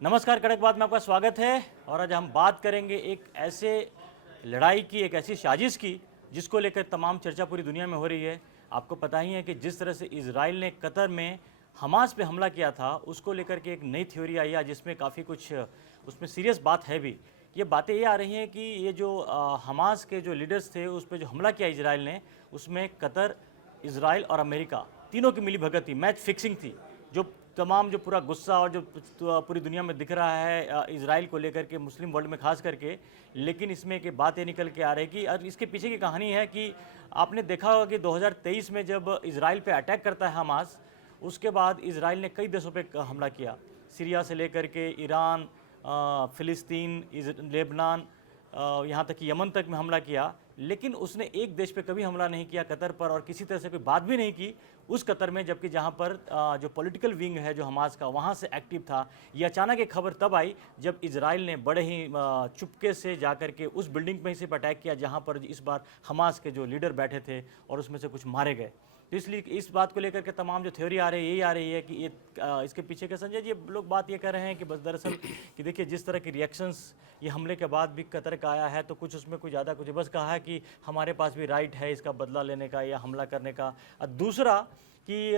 नमस्कार, कड़क बात में आपका स्वागत है। और आज हम बात करेंगे एक ऐसे लड़ाई की, एक ऐसी साजिश की जिसको लेकर तमाम चर्चा पूरी दुनिया में हो रही है। आपको पता ही है कि जिस तरह से इजराइल ने कतर में हमास पे हमला किया था, उसको लेकर के एक नई थ्योरी आई है जिसमें काफ़ी कुछ उसमें सीरियस बात है भी। ये बातें ये आ रही हैं कि ये जो हमास के जो लीडर्स थे उस पर जो हमला किया इजराइल ने, उसमें कतर, इजराइल और अमेरिका तीनों की मिली भगत थी, मैच फिक्सिंग थी। जो तमाम जो पूरा गुस्सा और जो पूरी दुनिया में दिख रहा है इजराइल को लेकर के, मुस्लिम वर्ल्ड में खास करके, लेकिन इसमें एक बात ये निकल के आ रही है कि और इसके पीछे की कहानी है कि आपने देखा होगा कि 2023 में जब इजराइल पे अटैक करता है हमास, उसके बाद इजराइल ने कई देशों पे हमला किया, सीरिया से लेकर के ईरान, फ़िलिस्तीन, लेबनान, यहाँ तक कि यमन तक में हमला किया। लेकिन उसने एक देश पे कभी हमला नहीं किया, कतर पर, और किसी तरह से कोई बात भी नहीं की उस कतर में, जबकि जहाँ पर जो पॉलिटिकल विंग है जो हमास का, वहाँ से एक्टिव था। ये अचानक एक खबर तब आई जब इजराइल ने बड़े ही चुपके से जाकर के उस बिल्डिंग पर ही सिर्फ अटैक किया जहाँ पर इस बार हमास के जो लीडर बैठे थे, और उसमें से कुछ मारे गए। तो इसलिए इस बात को लेकर के तमाम जो थ्योरी आ रही है, यही आ रही है कि ये इसके पीछे के संजय जी लोग बात ये कर रहे हैं कि बस दरअसल कि देखिए जिस तरह की रिएक्शंस ये हमले के बाद भी कतर का आया है, तो कुछ उसमें कुछ ज़्यादा कुछ बस कहा है कि हमारे पास भी राइट है इसका बदला लेने का या हमला करने का। और दूसरा कि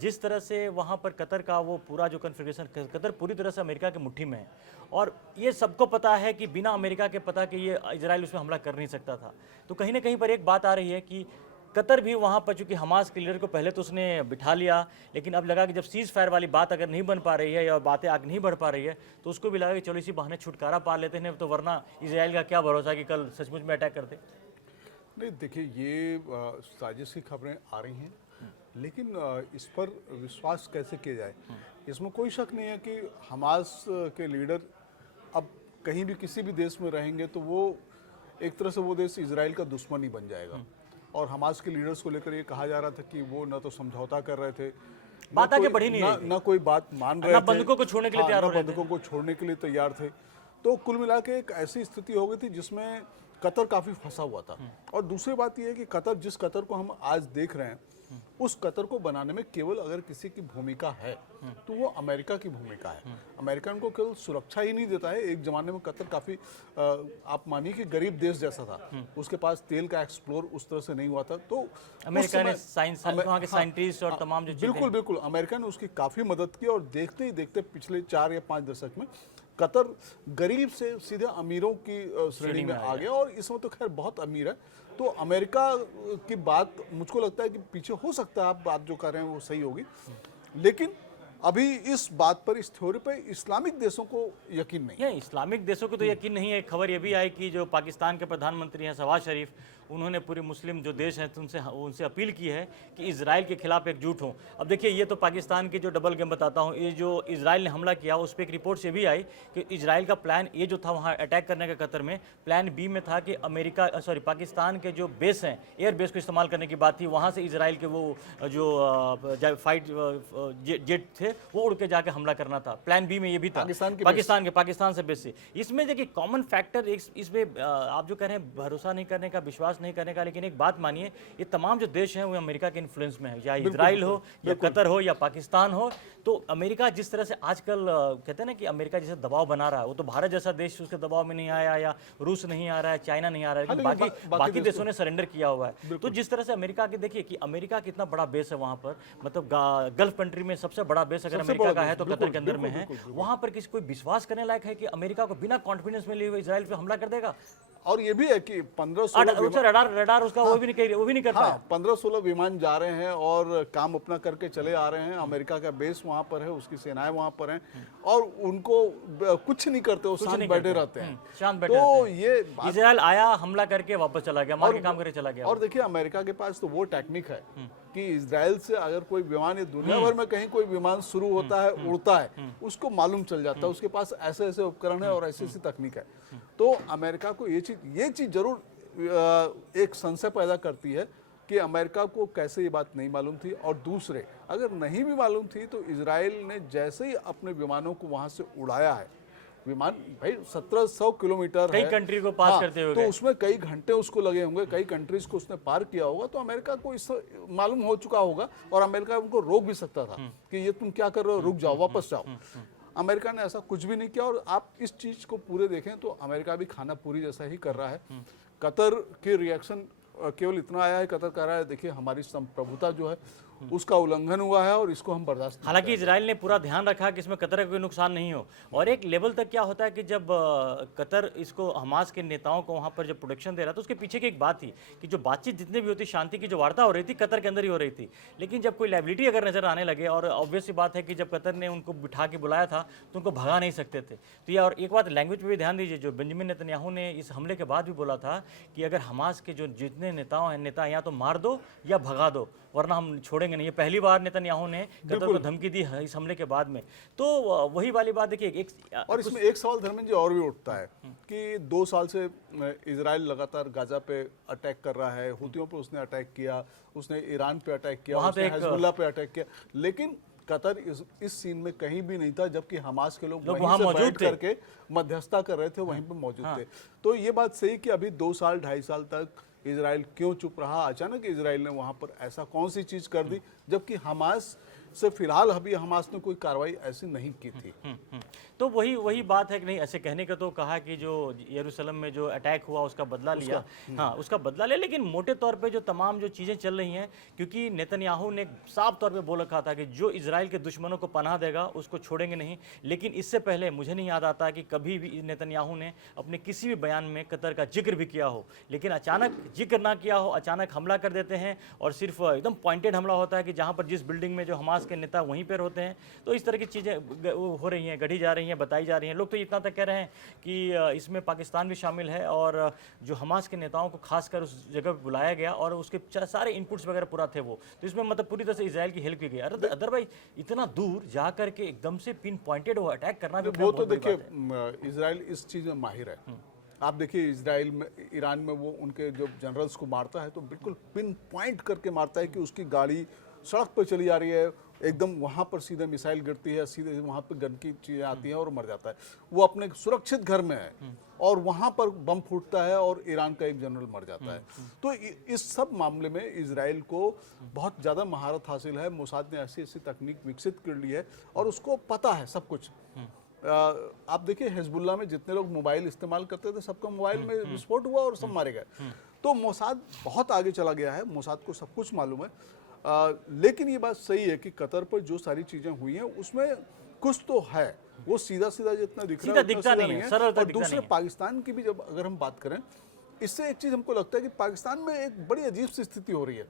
जिस तरह से वहाँ पर कतर का वो पूरा जो कन्फिगरेशन, कतर पूरी तरह से अमेरिका की मुट्ठी में है, और ये सबको पता है कि बिना अमेरिका के पता कि ये इजराइल उसमें हमला कर नहीं सकता था। तो कहीं ना कहीं पर एक बात आ रही है कि कतर भी वहाँ पर, चूंकि हमास के लीडर को पहले तो उसने बिठा लिया, लेकिन अब लगा कि जब सीज फायर वाली बात अगर नहीं बन पा रही है या बातें आगे नहीं बढ़ पा रही है, तो उसको भी लगा कि चलो इसी बहाने छुटकारा पा लेते हैं, तो वरना इजराइल का क्या भरोसा कि कल सचमुच में अटैक करते। नहीं, देखिए ये साजिश की खबरें आ रही हैं, लेकिन इस पर विश्वास कैसे किया जाए। इसमें कोई शक नहीं है कि हमास के लीडर अब कहीं भी किसी भी देश में रहेंगे तो वो एक तरह से वो देश इजराइल का दुश्मन ही बन जाएगा। और हमास के लीडर्स को लेकर ये कहा जा रहा था कि वो न तो समझौता कर रहे थे, बात आगे बढ़ी नहीं रही थी, न कोई बात मान रहे थे, बंधकों को छोड़ने के लिए तैयार हो रहे थे, बंधकों को छोड़ने के लिए तैयार थे। तो कुल मिला के एक ऐसी स्थिति हो गई थी जिसमें कतर काफी फंसा हुआ था। और दूसरी बात यह है कि कतर, जिस कतर को हम आज देख रहे हैं, उस कतर को बनाने में केवल अगर किसी की भूमिका है तो वो अमेरिका की भूमिका है। अमेरिका उनको केवल सुरक्षा ही नहीं देता है। एक जमाने में कतर काफी आप मानिए कि गरीब देश जैसा था, उसके पास तेल का एक्सप्लोर उस तरह से नहीं हुआ था। तो अमेरिका ने साइंस, वहाँ के साइंटिस्ट और तमाम जो बिल्कुल बिल्कुल अमेरिका ने उसकी काफी मदद की। और देखते ही देखते पिछले 4 या 5 दशक में कतर गरीब से सीधे अमीरों की श्रेणी में आ गया, और इस वक्त तो खैर बहुत अमीर है। तो अमेरिका की बात मुझको लगता है कि पीछे हो सकता है, आप बात जो कर रहे हैं वो सही होगी, लेकिन अभी इस बात पर, इस थ्योरी पर इस्लामिक देशों को यकीन नहीं है। इस्लामिक देशों को तो यकीन नहीं है। खबर ये भी आई कि जो पाकिस्तान के प्रधानमंत्री हैं शहबाज शरीफ, उन्होंने पूरे मुस्लिम जो देश हैं उनसे अपील की है कि इजराइल के खिलाफ एकजुट हों। अब देखिए, ये तो पाकिस्तान की जो डबल गेम बताता हूँ, ये जो इजराइल ने हमला किया उस पर एक रिपोर्ट से भी आई कि इजराइल का प्लान ए जो था वहाँ अटैक करने का कतर में, प्लान बी में था कि पाकिस्तान के जो बेस हैं, एयर बेस को इस्तेमाल करने की बात थी, वहाँ से इजराइल के वो जो फाइट जेट थे वो उड़ के जाके हमला करना था। प्लान बी में ये भी था, पाकिस्तान से बेस से। इसमें देखिए कॉमन फैक्टर इसमें आप जो कह रहे हैं भरोसा नहीं करने का, विश्वास नहीं करने का, लेकिन एक बात मानिए, ये तमाम जो देश हैं वो अमेरिका के इन्फ्लुएंस में है, चाहे इजराइल हो या कतर हो या पाकिस्तान हो। तो अमेरिका जिस तरह से आजकल कहते हैं ना कि अमेरिका जैसे दबाव बना रहा है, वो तो भारत जैसा देश उसके दबाव में नहीं आया, या रूस नहीं आ रहा है, चाइना नहीं आ रहा है, लेकिन बाकी देशों ने सरेंडर किया हुआ है। तो जिस तरह से अमेरिका के, देखिए कि अमेरिका कितना बड़ा बेस है वहां पर, मतलब गल्फ कंट्री में सबसे बड़ा बेस अगर अमेरिका का है तो कतर के अंदर में है। वहां पर किसी कोई विश्वास करने लायक है कि अमेरिका को बिना कॉन्फिडेंस में लिए हुए इजराइल पे हमला कर देगा? और ये भी है कि 15-16 रडार उसका वो भी नहीं करता है। 15-16 विमान जा रहे हैं और काम अपना करके चले आ रहे हैं। अमेरिका का बेस वहां पर है, उसकी सेनाएं वहां पर हैं, और उनको कुछ नहीं करते, वो शांत बैठे रहते हैं। तो ये इजराइल आया, हमला करके वापस चला गया, मार के काम करके चला गया। और देखिए अमेरिका के पास तो वो टेक्निक है कि इजराइल से अगर कोई विमान, दुनिया भर में कहीं कोई विमान शुरू होता है, उड़ता है, उसको मालूम चल जाता है, उसके पास ऐसे ऐसे उपकरण है और ऐसी ऐसी तकनीक है। तो अमेरिका को ये चीज जरूर एक संशय पैदा करती है कि अमेरिका को कैसे ये बात नहीं मालूम थी। और दूसरे, अगर नहीं भी मालूम थी तो इजराइल ने जैसे ही अपने विमानों को वहां से उड़ाया है, विमान भाई 1700 किलोमीटर कई कंट्री को पास करते हुए, तो उसमें कई घंटे उसको लगे होंगे, कई कंट्रीज को उसने पार किया होगा। तो अमेरिका को इस मालूम हो चुका होगा, और अमेरिका उनको रोक भी सकता था कि ये तुम क्या कर रहे हो, रुक जाओ, वापस जाओ। अमेरिका ने ऐसा कुछ भी नहीं किया। और आप इस चीज को पूरे देखें तो अमेरिका भी खाना पूरी जैसा ही कर रहा है। कतर के रिएक्शन केवल इतना आया है, कतर कह रहा है देखिए हमारी संप्रभुता जो है उसका उल्लंघन हुआ है और इसको हम बर्दाश्त नहीं हालांकि इजराइल ने पूरा ध्यान रखा कि इसमें कतर का कोई नुकसान नहीं हो। और एक लेवल तक क्या होता है कि जब कतर इसको हमास के नेताओं को वहाँ पर जब प्रोटेक्शन दे रहा था, उसके पीछे की एक बात थी कि जो बातचीत जितनी भी होती, शांति की जो वार्ता हो रही थी कतर के अंदर ही हो रही थी। लेकिन जब कोई लाइबिलिटी अगर नजर आने लगे, और ऑब्वियस सी बात है कि जब कतर ने उनको बिठा के बुलाया था तो उनको भगा नहीं सकते थे। तो ये, और एक बात लैंग्वेज पर भी ध्यान दीजिए, जो बेंजामिन नेतन्याहू ने इस हमले के बाद भी बोला था कि अगर हमास के जो जितने नेता या तो मार दो या भगा दो, वरना हम छोड़ेंगे नहीं। ये पहली बार नेतन्याहू ने कतर को धमकी दी इस हमले के बाद में। तो वही वाली बात देखिए एक और इसमें एक सवाल धर्मेंद्र जी और भी उठता है कि 2 साल से इजराइल लगातार गाजा पे अटैक कर रहा है, हुतियों पे उसने अटैक किया, उसने ईरान पे अटैक किया, उसने हिजबुल्लाह पे अटैक किया, लेकिन कतर इस सीन में कहीं भी नहीं था, जबकि हमास के लोग वहीं से बैठ करके मध्यस्थता कर रहे थे, वहीं पे मौजूद थे। तो ये बात सही कि अभी 2 साल 2.5 साल तक इजराइल क्यों चुप रहा, अचानक इजराइल ने वहां पर ऐसा कौन सी चीज कर दी, जबकि हमास से फिलहाल अभी हमास ने कोई कार्रवाई ऐसी नहीं की थी। तो वही बात है कि नहीं, ऐसे कहने का तो कहा कि जो यरूशलेम में जो अटैक हुआ उसका बदला लिया, हाँ उसका बदला लिया, लेकिन मोटे तौर पे जो तमाम जो चीज़ें चल रही हैं, क्योंकि नेतन्याहू ने साफ तौर पे बोल रखा था कि जो इजराइल के दुश्मनों को पनाह देगा उसको छोड़ेंगे नहीं। लेकिन इससे पहले मुझे नहीं याद आता कि कभी भी नेतन्याहू ने अपने किसी भी बयान में कतर का जिक्र भी किया हो, लेकिन अचानक जिक्र ना किया हो, अचानक हमला कर देते हैं, और सिर्फ एकदम पॉइंटेड हमला होता है कि जहाँ पर जिस बिल्डिंग में जो हमास के नेता वहीं पर होते हैं। तो इस तरह की चीज़ें हो रही हैं, गढ़ी जा रही हैं, बताई जा रही हैं। लोग तो इतना तक कह रहे हैं कि इसमें पाकिस्तान भी शामिल है, और जो हमास के नेताओं को खासकर उस जगह पर बुलाया गया और उसके सारे इनपुट्स वगैरह पूरा थे वो, तो इसमें मतलब पूरी तरह से इजराइल की हेल्प की गई। अदरवाइज इतना दूर जा करके एकदम से पिन पॉइंटेड वो अटैक करना भी वो तो देखिए इजराइल इस चीज में माहिर है। आप देखिए इजराइल में, ईरान में वो उनके जो जनरल्स को मारता है तो बिल्कुल पिन पॉइंट करके मारता है कि उसकी गाड़ी सड़क पर चली जा रही है, एकदम वहाँ पर सीधे मिसाइल गिरती है, सीधे वहाँ पर गन की चीज़ें आती हैं और मर जाता है। वो अपने सुरक्षित घर में है और वहाँ पर बम फूटता है और ईरान का एक जनरल मर जाता है। तो इस सब मामले में इजराइल को बहुत ज़्यादा महारत हासिल है। मोसाद ने ऐसी ऐसी तकनीक विकसित कर ली है और उसको पता है सब कुछ। आप देखिए हिजबुल्लाह में जितने लोग मोबाइल इस्तेमाल करते थे, सबका मोबाइल में विस्फोट हुआ और सब मारे गए। तो मोसाद बहुत आगे चला गया है, मोसाद को सब कुछ मालूम है। लेकिन ये बात सही है कि कतर पर जो सारी चीजें हुई हैं उसमें कुछ तो है, वो सीधा सीधा जितना दिख रहा है दिखता नहीं है। और दूसरे पाकिस्तान की भी जब अगर हम बात करें, इससे एक चीज हमको लगता है कि पाकिस्तान में एक बड़ी अजीब सी स्थिति हो रही है।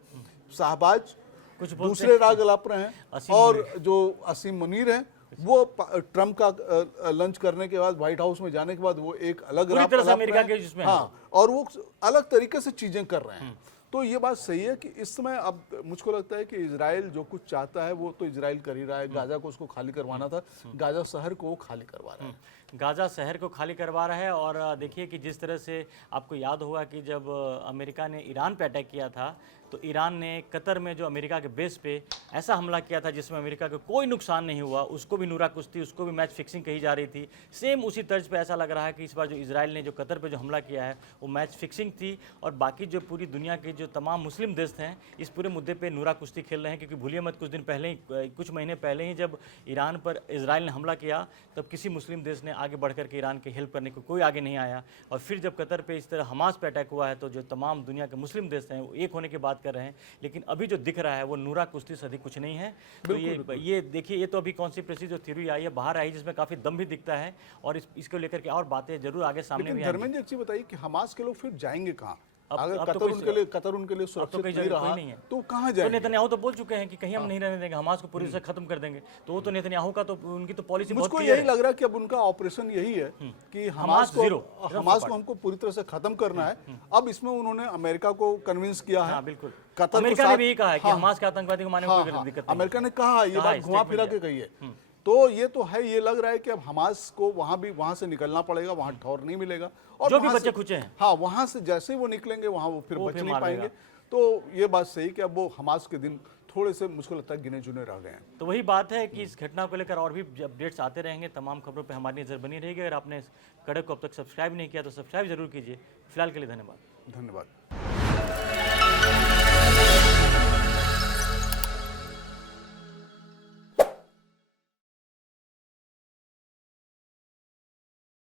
शाहबाज कुछ दूसरे राग अलाप रहे हैं और जो असीम मुनीर हैं वो ट्रम्प का लंच करने के बाद, व्हाइट हाउस में जाने के बाद वो एक अलग अमेरिका के जिसमें, हाँ, और वो अलग तरीके से चीजें कर रहे हैं। तो ये बात सही है कि इस समय अब मुझको लगता है कि इजराइल जो कुछ चाहता है वो तो इजराइल कर ही रहा है। गाजा को उसको खाली करवाना था, गाजा शहर को वो खाली करवा रहा है। गाजा शहर को खाली करवा रहा है। और देखिए कि जिस तरह से आपको याद होगा कि जब अमेरिका ने ईरान पे अटैक किया था तो ईरान ने कतर में जो अमेरिका के बेस पे ऐसा हमला किया था जिसमें अमेरिका को कोई नुकसान नहीं हुआ, उसको भी नूरा कुश्ती, उसको भी मैच फिक्सिंग कही जा रही थी। सेम उसी तर्ज पे ऐसा लग रहा है कि इस बार जो इजराइल ने जो कतर पे जो हमला किया है वो मैच फिक्सिंग थी, और बाकी जो पूरी दुनिया के जो तमाम मुस्लिम देश हैं इस पूरे मुद्दे पर नूरा कुश्ती खेल रहे हैं। क्योंकि भूलिए मत, कुछ महीने पहले ही जब ईरान पर इजराइल ने हमला किया तब किसी मुस्लिम देश ने आगे बढ़ करके ईरान की हेल्प करने को कोई आगे नहीं आया। और फिर जब कतर पे इस तरह हमास पे अटैक हुआ है तो जो तमाम दुनिया के मुस्लिम देश हैं वो एक होने की बात कर रहे हैं। लेकिन अभी जो दिख रहा है वो नूरा कुश्ती से अधिक कुछ नहीं है। तो ये देखिए, ये तो अभी कॉन्स्पिरेसी जो थ्योरी आई है बाहर आई, जिसमें काफी दम भी दिखता है, और इसको लेकर के और बातें जरूर आगे सामने भी आएंगी। धर्मेंद्र जी एक चीज बताइए कि हमास के लोग फिर जाएंगे कहाँ? अगर कतर उनके लिए सुरक्षित नहीं रहा तो कहाँ जाएंगे? तो नेतन्याहू तो बोल चुके हैं कि कहीं हम नहीं रहने देंगे, हमास को पूरी तरह खत्म कर देंगे। तो वो तो नेतन्याहू का तो उनकी तो पॉलिसी बहुत मुझको यही लग रहा है कि अब उनका ऑपरेशन यही है कि हमास को हमको पूरी तरह से खत्म करना है। अब इसमें उन्होंने अमेरिका को कन्विंस किया है। बिल्कुल, कतर अमेरिका ने भी कहा है कि हमास के आतंकवादी को मारने में कोई दिक्कत नहीं। अमेरिका ने कहा, ये बात घुमा फिरा के कही है। तो ये तो है, ये लग रहा है कि अब हमास को वहां से निकलना पड़ेगा, वहां ठौर नहीं मिलेगा। और जो भी बच्चे खुचे हैं, हाँ, वहां से जैसे ही वो निकलेंगे वहां वो फिर बच नहीं पाएंगे। तो ये बात सही कि अब वो हमास के दिन थोड़े से मुझको लगता है गिने चुने रह गए हैं। तो वही बात है कि इस घटना को लेकर और भी अपडेट्स आते रहेंगे, तमाम खबरों पे हमारी नजर बनी रहेगी। अगर आपने कड़क को अब तक सब्सक्राइब नहीं किया तो सब्सक्राइब जरूर कीजिए। फिलहाल के लिए धन्यवाद।